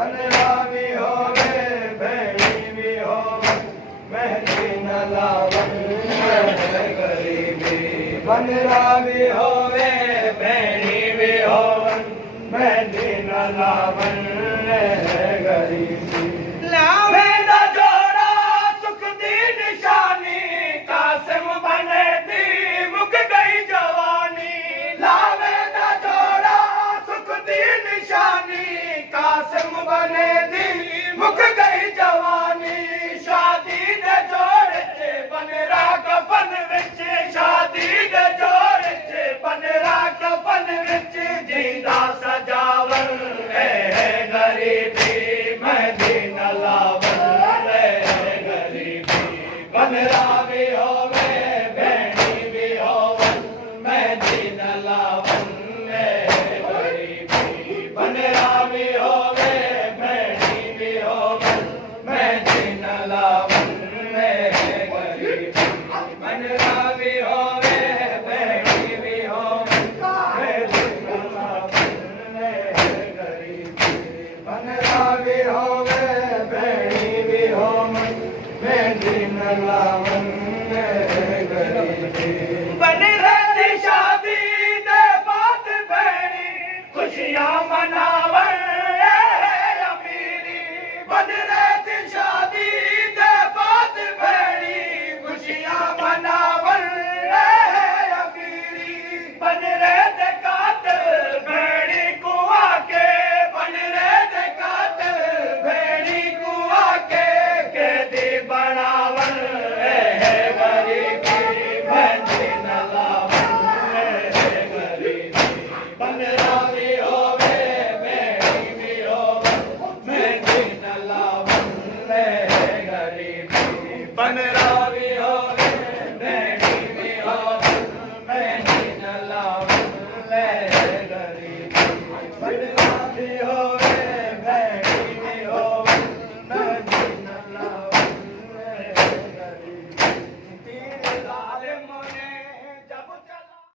बनरा भी होवे भेड़ी भी होवे मेहंदी न लावन गरीबी बनरा भी होवे भेड़ी भी होवन मेहंदी न लावन गरीबी लावे न जोड़ा सुख दी निशानी कासिम बने दी मुक गई जवानी लावे न जोड़ा सुख दी निशानी कासिम बने दी मुक गई जवानी शादी दे जोड़े चे बनरा कफन विच शादी दे जोड़े चे बनरा कफन विच जींदा सजावन गरीबी मेहंदी न लावन गरीबी बनरा भी होवे भेड़ी भी होवन मेहंदी न लावन गरीबी बनरा भी होवे भेड़ी भी होवन मेहंदी न लावन गरीबी बनरा भी होवे भेड़ी भी होवन मेहंदी न लावन गरीबी बनरा भी होवे भेड़ी भी होवन मेहंदी न लावन गरीबी बनरा दी शादी दे बात भेड़ी खुशियां मनावन अमीरी बनरा दी शादी दे बात भेड़ी खुशियां मनावन अमीरी बनरे दे कातिल भेड़ी को आके बनरे दे कातिल भेड़ी को आके कैदी बनावन गरीबी मेहंदी न लावन गरीबी बनरा भी होवे भेड़ी भी होवे मेहंदी न लावन गरीबी बनरा भी